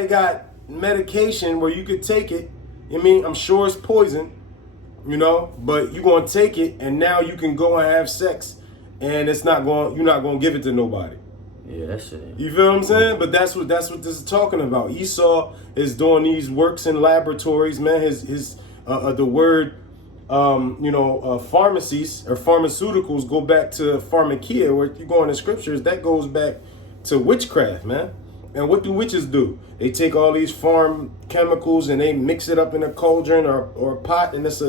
They got medication where you could take it. I mean, I'm sure it's poison, you know, but you're going to take it and now you can go and have sex and you're not going to give it to nobody. Yeah, that shit. You feel what I'm saying? But that's what this is talking about. Esau is doing these works in laboratories, man. The word, pharmacies or pharmaceuticals go back to pharmakia, where you go in the scriptures, that goes back to witchcraft, man. And what do witches do? They take all these farm chemicals and they mix it up in a cauldron or a pot, and it's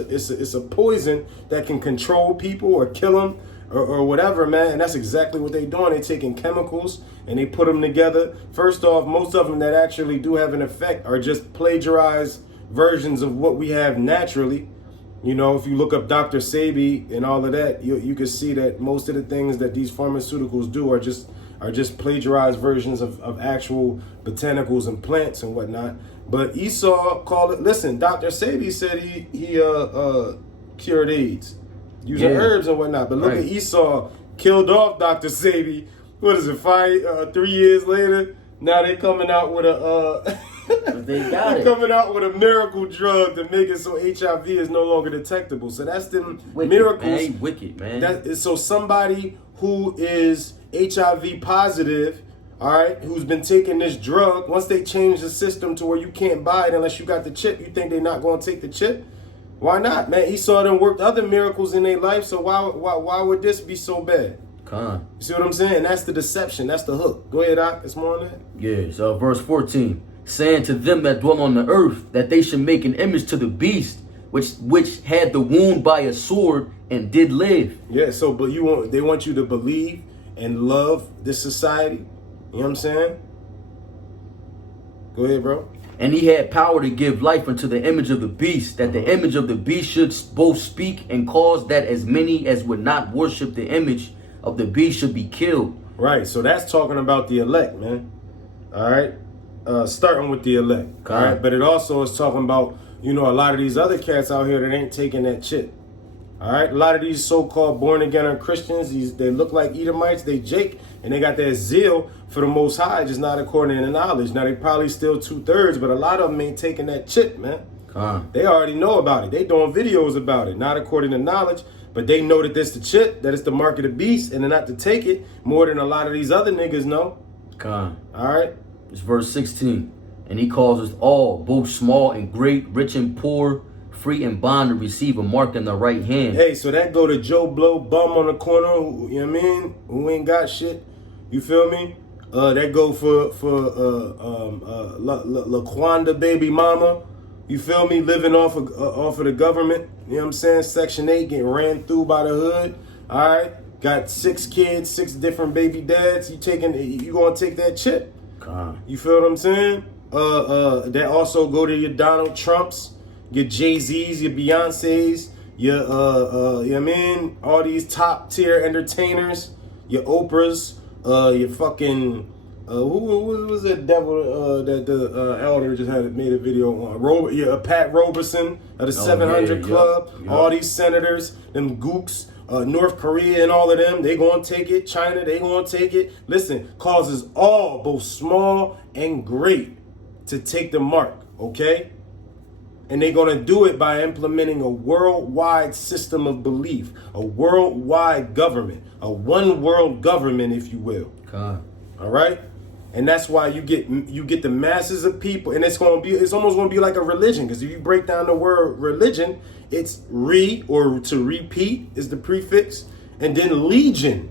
a poison that can control people or kill them or whatever, man. And that's exactly what they're doing. They're taking chemicals and they put them together. First off, most of them that actually do have an effect are just plagiarized versions of what we have naturally. You know, if you look up Dr. Sebi and all of that, you can see that most of the things that these pharmaceuticals do are just plagiarized versions of actual botanicals and plants and whatnot. But Esau called it. Listen, Dr. Sebi said he cured AIDS using herbs and whatnot. But look at Esau killed off Dr. Sebi. What is it? 3 years later, now they coming out with a coming out with a miracle drug to make it so HIV is no longer detectable. So that's them miracles. Man, wicked, man. So somebody who is HIV positive, all right, who's been taking this drug, once they change the system to where you can't buy it unless you got the chip, you think they're not going to take the chip? Why not, man? Esau done worked other miracles in their life, so why would this be so bad? You see what I'm saying? That's the deception. That's the hook. Go ahead, Doc. It's more on that. Yeah, so verse 14. Saying to them that dwell on the earth, that they should make an image to the beast, which had the wound by a sword and did live. Yeah, so but they want you to believe and love this society. You know what I'm saying? Go ahead, bro. And he had power to give life unto the image of the beast, that the image of the beast should both speak and cause that as many as would not worship the image of the beast should be killed. Right, so that's talking about the elect, man. All right, starting with the elect. All right, but it also is talking about, a lot of these other cats out here that ain't taking that chip. All right, a lot of these so-called born-again Christians, they look like Edomites, they Jake, and they got that zeal for the Most High, just not according to the knowledge. Now, they probably still 2/3, but a lot of them ain't taking that chip, man. They already know about it. They doing videos about it, not according to knowledge, but they know that that's the chip, that it's the mark of the beast, and they're not to take it more than a lot of these other niggas know. All right? It's verse 16. And he causes all, both small and great, rich and poor, free and bond, to receive a mark in the right hand. Hey, so that go to Joe Blow, bum on the corner, you know what I mean? Who ain't got shit. You feel me? That go for Laquanda baby mama. You feel me? Living off of the government. You know what I'm saying? Section 8 getting ran through by the hood. All right. Got 6 kids, 6 different baby dads. You gonna take that chip. You feel what I'm saying? That also go to your Donald Trumps, your Jay-Z's, your Beyonce's, your you know what I mean? All these top tier entertainers, your Oprahs, your fucking who was that devil that the elder just made a video on? Pat Robertson of the 700 Club. Yep. All these senators, them gooks, North Korea and all of them, they gonna take it. China, they gonna take it. Listen, causes all, both small and great, to take the mark, okay? And they're gonna do it by implementing a worldwide system of belief, a worldwide government, a one world government, if you will. All right? And that's why you get the masses of people, and it's almost gonna be like a religion, because if you break down the word religion, it's or to repeat is the prefix, and then legion.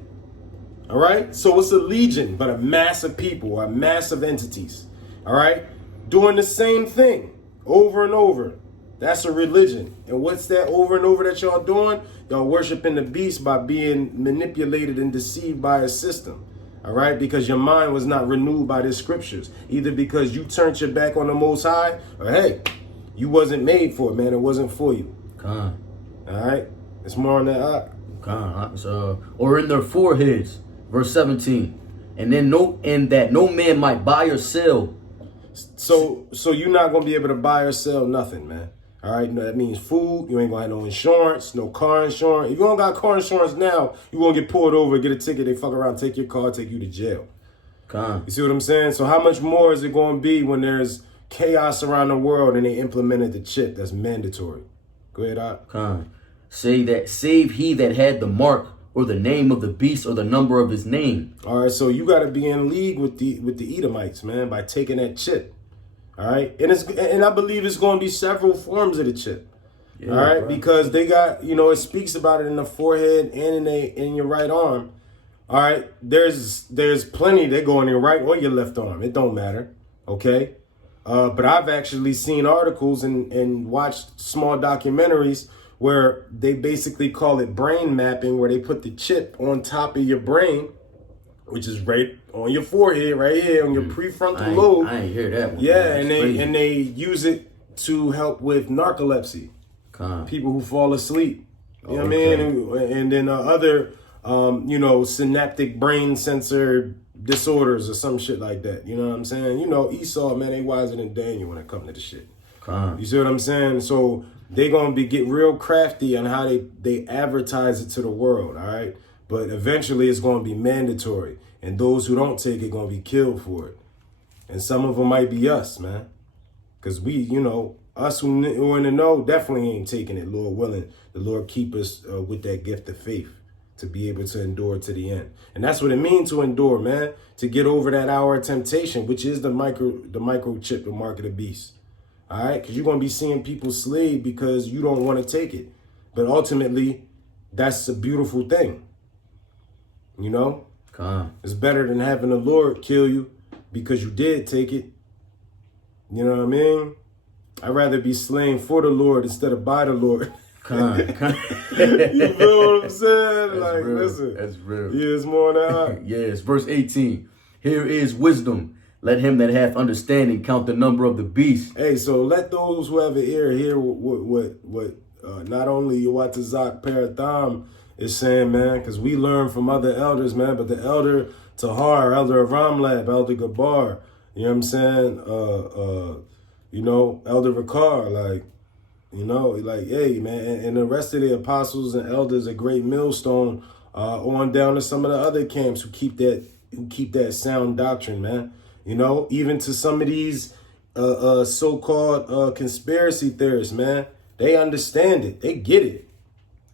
All right? So it's a legion, but a mass of people, a mass of entities. All right? Doing the same thing over and over. That's a religion. And what's that over and over that y'all doing? Y'all worshiping the beast by being manipulated and deceived by a system. All right? Because your mind was not renewed by the scriptures. Either because you turned your back on the Most High, or hey, you wasn't made for it, man. It wasn't for you. All right? It's more on that. Or in their foreheads. Verse 17. And that no man might buy or sell. So you're not going to be able to buy or sell nothing, man. All right, that means food. You ain't going to have no insurance, no car insurance. If you don't got car insurance now, you're going to get pulled over, get a ticket, they fuck around, take your car, take you to jail. Con. You see what I'm saying? So how much more is it going to be when there's chaos around the world and they implemented the chip that's mandatory? Go ahead, Doc. Con. Save he that had the mark or the name of the beast or the number of his name. All right, so you got to be in league with the Edomites, man, by taking that chip. All right, and I believe it's going to be several forms of the chip. Yeah, all right, bro. because they got, it speaks about it in the forehead and in your right arm. All right, there's plenty that go in your right or your left arm. It don't matter. Okay, but I've actually seen articles and watched small documentaries where they basically call it brain mapping, where they put the chip on top of your brain, which is right on your forehead, right here on your prefrontal lobe. I ain't hear that one. Yeah, and they use it to help with narcolepsy. People who fall asleep. You know what I mean? And then other, synaptic brain sensor disorders or some shit like that. You know what I'm saying? Esau, man, they wiser than Daniel when it comes to the shit. You see what I'm saying? So they gonna get real crafty on how they advertise it to the world, all right? But eventually it's gonna be mandatory, and those who don't take it gonna be killed for it. And some of them might be us, man, because we, us who in the know definitely ain't taking it. Lord willing, the Lord keep us with that gift of faith to be able to endure to the end, and that's what it means to endure, man. To get over that hour of temptation, which is the microchip, the mark of the beast. All right, because you're going to be seeing people slave because you don't want to take it. But ultimately, that's a beautiful thing. It's better than having the Lord kill you because you did take it. You know what I mean? I'd rather be slain for the Lord instead of by the Lord. You feel what I'm saying? That's real. Listen. That's real. Yeah, it's more than that. Yes, verse 18. Here is wisdom. Let him that hath understanding count the number of the beast. Hey, so let those who have an ear hear what not only Watazak Paratham is saying, man, because we learn from other elders, man, but the elder Tahar, elder of Ramlab, elder Gabar, you know what I'm saying? Elder Ricard, hey, man, and the rest of the apostles and elders, a great millstone, on down to some of the other camps who keep that sound doctrine, man. Even to some of these so-called conspiracy theorists, man, they understand it. They get it.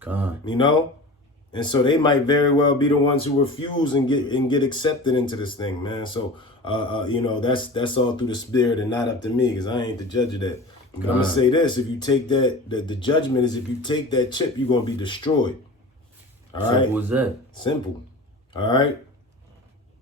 And so they might very well be the ones who refuse and get accepted into this thing, man. So, that's all through the spirit and not up to me, because I ain't the judge of that. But I'm going to say this. If you take that, the judgment is if you take that chip, you're going to be destroyed. All right? Simple as that. Simple. All right?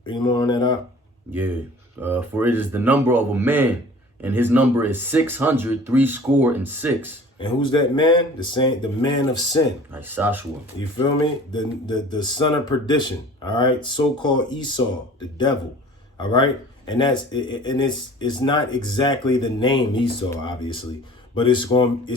Any more on that out? Yeah. For it is the number of a man, and his number is 666. And who's that man? The man of sin. Like Joshua. You feel me? The son of perdition. All right, so-called Esau, the devil. All right, and it's not exactly the name Esau, obviously, but it's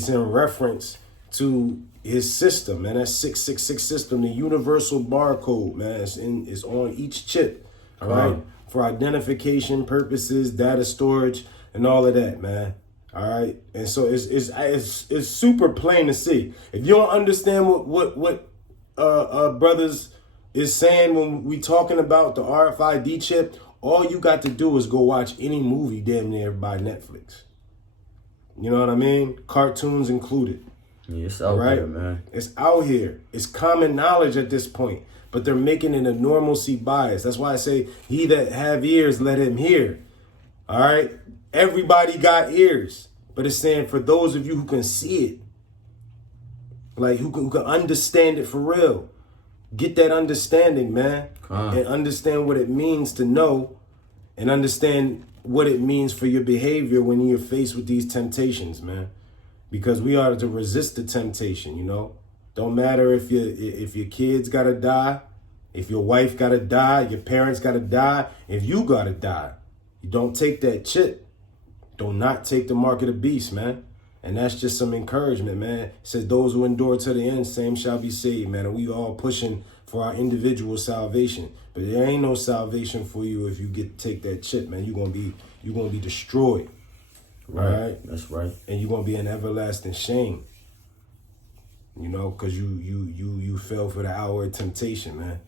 in reference to his system, man. That 666 system, the universal barcode, man. It's on each chip. All right. For identification purposes, data storage, and all of that, man. All right, and so it's super plain to see. If you don't understand what brothers is saying when we talking about the RFID chip, all you got to do is go watch any movie damn near by Netflix. You know what I mean? Cartoons included. Yeah, it's out there, man. It's out here. It's common knowledge at this point. But they're making it a normalcy bias. That's why I say, he that have ears, let him hear. All right? Everybody got ears. But it's saying for those of you who can see it, like who can understand it for real, get that understanding, man. And understand what it means to know, and understand what it means for your behavior when you're faced with these temptations, man. Because we are to resist the temptation, Don't matter if your kids gotta die, if your wife gotta die, your parents gotta die, if you gotta die. You don't take that chip. Do not take the mark of the beast, man. And that's just some encouragement, man. It says those who endure to the end, same shall be saved, man. And we all pushing for our individual salvation. But there ain't no salvation for you if you take that chip, man. You're gonna be destroyed. Right? That's right. And you're gonna be in everlasting shame. Because you fell for the hour of temptation, man.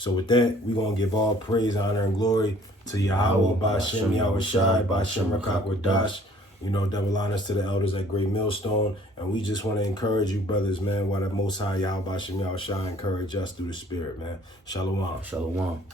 So with that, we're going to give all praise, honor, and glory to Yahweh, Ba'Shem, Yahweh Shai, Ba'Shem, Rakak, Wadash. You know, double honors to the elders at Great Millstone. And we just want to encourage you, brothers, man, while the Most High, Yahweh, Ba'Shem, Yahweh Shai, encourage us through the Spirit, man. Shalom. Shalom.